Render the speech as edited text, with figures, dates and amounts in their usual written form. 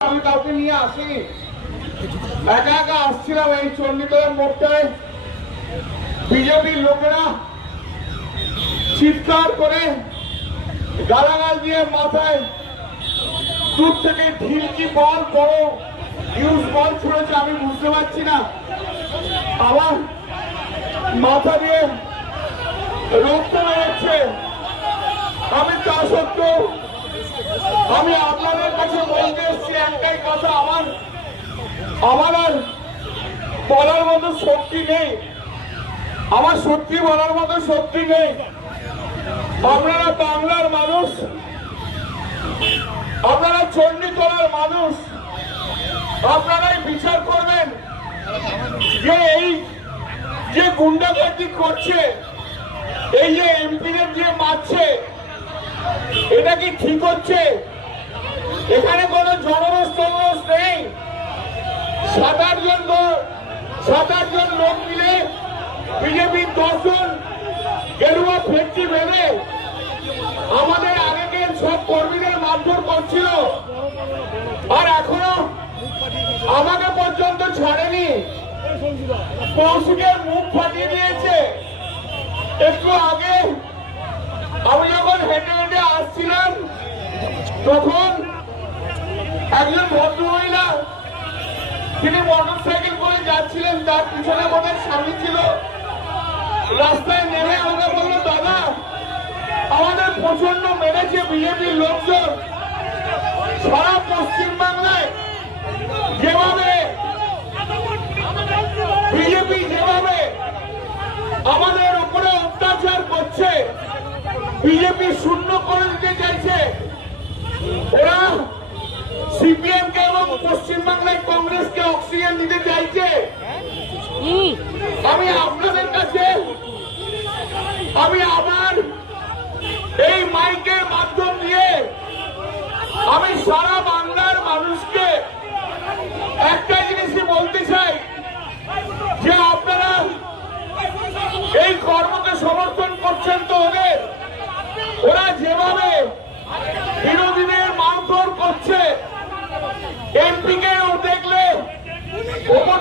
আমি কাউকে নিয়ে আসিনি, একা একা আসছিলাম। এই চণ্ডীতলার মোড়টায় বিজেপির লোকেরা চিৎকার করে গালাগাল দিয়ে মাথায় দূর থেকে ঢিলকি বল বড় ইউজ বল ছুড়েছে। আমি বুঝতে পারছি না, আমার মাথা দিয়ে রক্ত বেরোচ্ছে। আমি তা সত্ত্বেও আমি আপনাদের কাছে বলতে এসছি একটাই কথা, আমার আর বলার মতো শক্তি নেই। আমার সত্যি বলার মতো শক্তি নেই। আপনারা বাংলার মানুষ, আপনারা চণ্ডীতলার মানুষ, আপনারাই বিচার করবেন যে এই যে গুন্ডাগার্দি করছে, এই যে এমপিদের দিয়ে মারছে, এটা কি ঠিক হচ্ছে? এখানে কোনো জনরোষ টনরোষ নেই। 7-8 জন লোক মিলে বিজেপির 10 জন গেরুয়া ফেটটি বেঁধে আমাদের আগের সব কর্মীদের মারধর করছিল, আর এখনো আমাকে পর্যন্ত ছাড়েনি। কৌশিকের মুখ ফাটিয়ে দিয়েছে। একটু আগে আমি যখন হেঁটে হেঁটে আসছিলাম, তখন একজন ভদ্রমহিলা, তিনি মোটর সাইকেল করে যাচ্ছিলেন, তার পিছনে বোধহয় স্বামী ছিল, রাস্তায় নেমে আমাকে বললো, দাদা আমাদের প্রচন্ড মেরেছে বিজেপির লোকজন। সারা পশ্চিমবাংলায় যেভাবে বিজেপি যেভাবে আমাদের উপরে অত্যাচার করছে, বিজেপি শূন্য করে দিতে চাইছে, ওরা সিপিএম কে এবং পশ্চিমবাংলায় কংগ্রেসকে অক্সিজেন দিতে চাইছে। আমি আপনাদের কাছে আমি আবার এই মাইকের মাধ্যম দিয়ে আমি সারা বাংলার মানুষকে একটা জিনিসই বলতে চাই, যে আপনারা এই কর্মকে সমর্থন করছেন তো ওরা যেভাবে বিরোধীদের মারধর করছে, এমপিকেও দেখলে ওপর